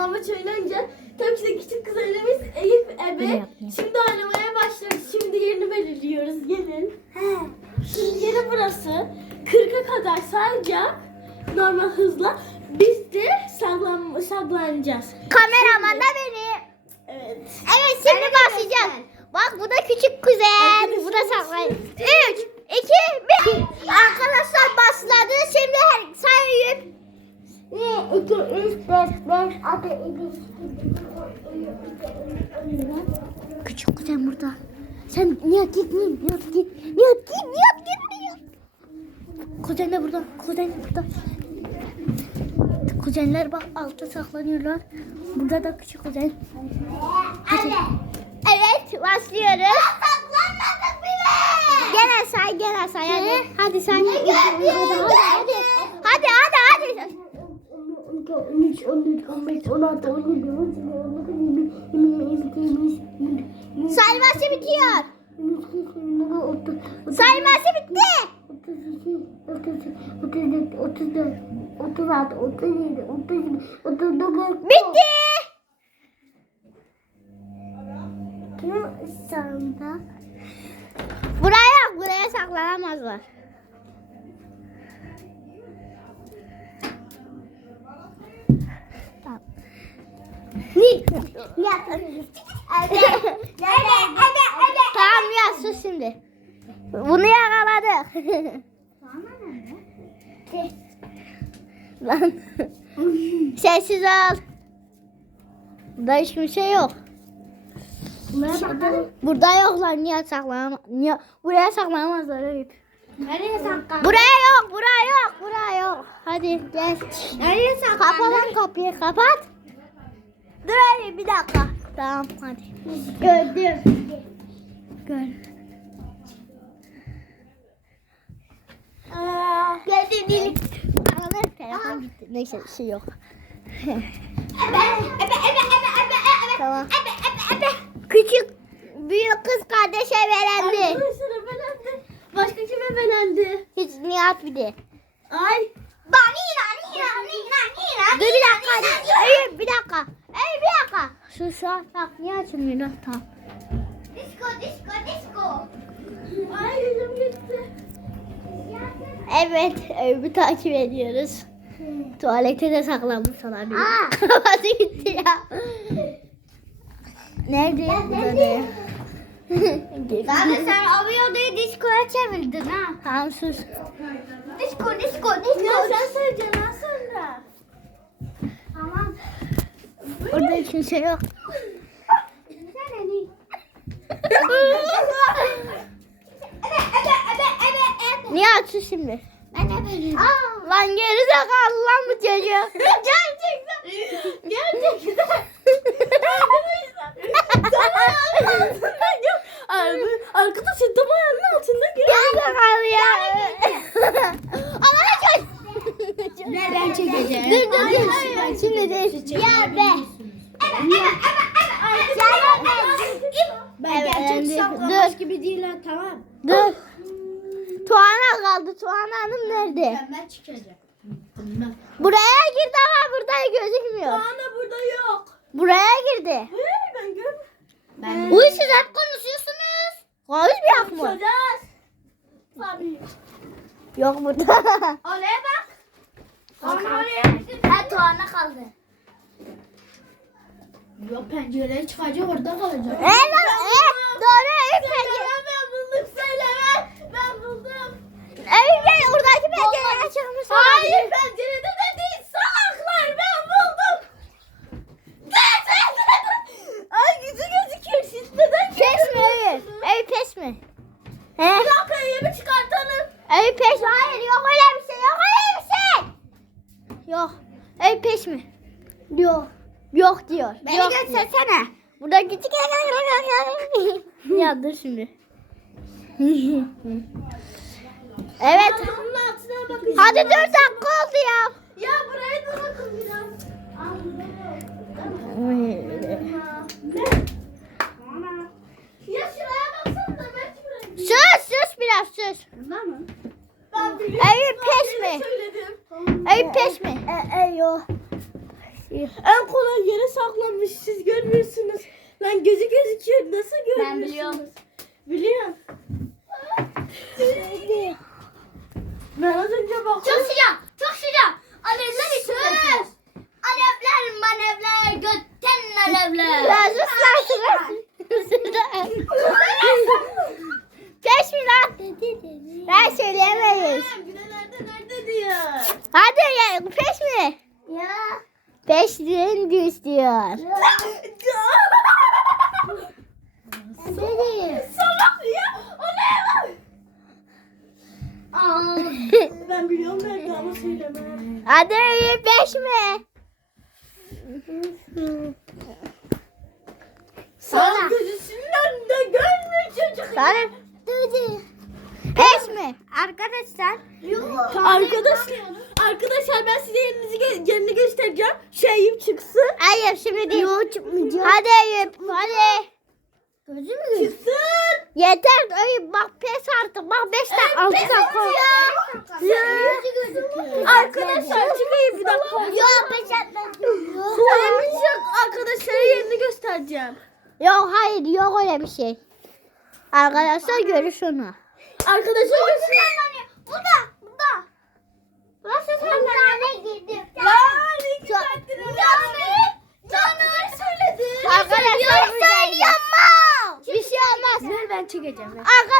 saklambaç oynayınca tabii ki de küçük kuzenimiz Elif Öyle Ebe. Şimdi oynamaya başlıyoruz. Şimdi yerini belirliyoruz. Gelin. Şimdi yeri burası. 40'a kadar sayacak. Normal hızla. Biz de saklan saklanacağız. Kameraman da beni. Evet. Evet şimdi başlayacağız. Bak bu da küçük kuzen. Bu da saklayın. 3, 2, 1. Arkadaşlar başladı. Şimdi her sayayım. 1, 2, 3, 4, 5, 6, 7, Küçük kuzen burada. Sen Nihat git Nihat git. Nihat git Nihat git Nihat. Kuzen de burada. Kuzen de burada. Kuzenler bak altta saklanıyorlar. Burada da küçük kuzen. Hadi. Evet başlıyoruz. Saklanmadık bile. Gene say gene say hadi. Hadi say. Hadi hadi. Hadi hadi hadi. 13, 14, 15, 16, 17, 18, 19, 20, 21, 22, 23, Sayması bitiyor. 24, Sayması bitti. 32, 33, 34, 34, 36, 37, 38, 39. Bitti. Sağında? Buraya buraya saklanamazlar. Tamam. Tamam ya sus şimdi. Bunu yakaladık. Lan. Sessiz ol. Burada hiçbir şey yok. Burada yok lan niye saklanamaz? Niye? Buraya saklanamazlar Eyüp. Nereye saklan? Buraya yok, buraya yok, buraya yok. Hadi gel. Nereye saklan? Kapat kapıyı, kapat. Dur Eyüp bir dakika. Tamam hadi. Gördüm. Gör. Gördüm değil. Anladın telefon gitti. Neyse bir şey yok. Tamam. Küçük büyük kız kardeş evlendi. Arkadaşlar ebelendi. Başka kim ebelendi? Hiç Nihat bir de. Ay. Dur bir dakika. Eyüp bir dakika. Şu an bak niye açılmıyor lan tamam. Ay yüzüm gitti. Evet Eyüp'ü takip ediyoruz. Tuvalete de saklanmış olabilir. Kafası gitti ya. Nerede? Burada ne? sen abi odayı diskoya çevirdin ha. Tamam sus. Disko disko disko. Ya sen söyleyeceksin sonra. Orada kimse yok. Niye açsın şimdi? Ben ebeliyim. Lan geri zekalı lan bu çocuk. Gerçekten. Gerçekten. Arkadaşlar tam ayağının altında Geri zekalı ya. Aman aç. Ne ben çekeceğim? Dur dur dur. Şimdi değil. Ya be. Ben gerçek dur. saklambaç gibi değil ha tamam. Dur. Tuana kaldı. Tuana Hanım nerede? Ben çıkacağım. Buraya girdi ama burada gözükmüyor. Bana burada yok. Buraya girdi. Hey, ben gör. Ben Uy siz hep konuşuyorsunuz. Konuş bir yok mu? Konuşacağız. Yok burada. Oraya bak. Sonra oraya. Ha Tuana kaldı. Yok pencereye çıkacak orada kalacak. e lan e. Doğru pencere. ben buldum söyleme. Ben buldum. Eyüp gel oradaki pencereyi. Hayır pencerede de değil salaklar ben buldum. Ay yüzü gözüküyor siz neden Pes mi Eyüp? Eyüp pes mi? He? Elimi çıkartalım. Eyüp pes mi? Hayır yok öyle bir şey yok öyle bir şey. Yok. Eyüp pes mi? Yok. Yok diyor. Beni yok göstersene. Diyor. Burada küçük Ya dur şimdi. evet. Hadi dört dakika oldu ya. Ya buraya da bakın biraz. Ya şuraya baksana da ben şuraya. Sus sus biraz sus. Bunda mı? Ben biliyorum. Eyüp pes Ben mi? söyledim. Eyüp pes mi? E, e, yok. En kolay yere saklanmış. Siz görmüyorsunuz. Lan gözü gözüküyor. Nasıl görmüyorsunuz? Ben biliyorum. Biliyorum. Ben az önce baktım. Çok sıcak. Çok sıcak. Alevler içiyoruz. Alevler manevler götten alevler. Lazım lazım. Beş mi lan? Ben söyleyemeyiz. Nerede nerede diyor. Hadi ya peş mi? Ya. Peş diyen istiyor. Salak ya. O ne Ben biliyorum belki ama söylemem. Hadi peş mi? Sen gözüsünün önünde görmüyor çocuk. Sana. Peş mi? Arkadaşlar. Arkadaşlar, arkadaşlar ben size yerinizi gö- yerini göstereceğim. Şeyim çıksın. Hayır şimdi değil. Yok çıkmayacak. Hadi Eyüp hadi. Gözü mü Çıksın. Yeter Eyüp bak pes artık. Bak 5 dakika 6 dakika. Arkadaşlar çıkayım bir dakika. Yok pes. Şeyimiz yok. Arkadaşlara yerini göstereceğim. Yok hayır yok öyle bir şey. Arkadaşlar görür şunu. Arkadaşlar göster. Burada burada. Burası sen tane girdim. Lan ne güzeldir öyle. Canlar söyledi. Arkadaşlar söyleyemem. Bir şey olmaz. Ver ben çekeceğim. Arkadaşlar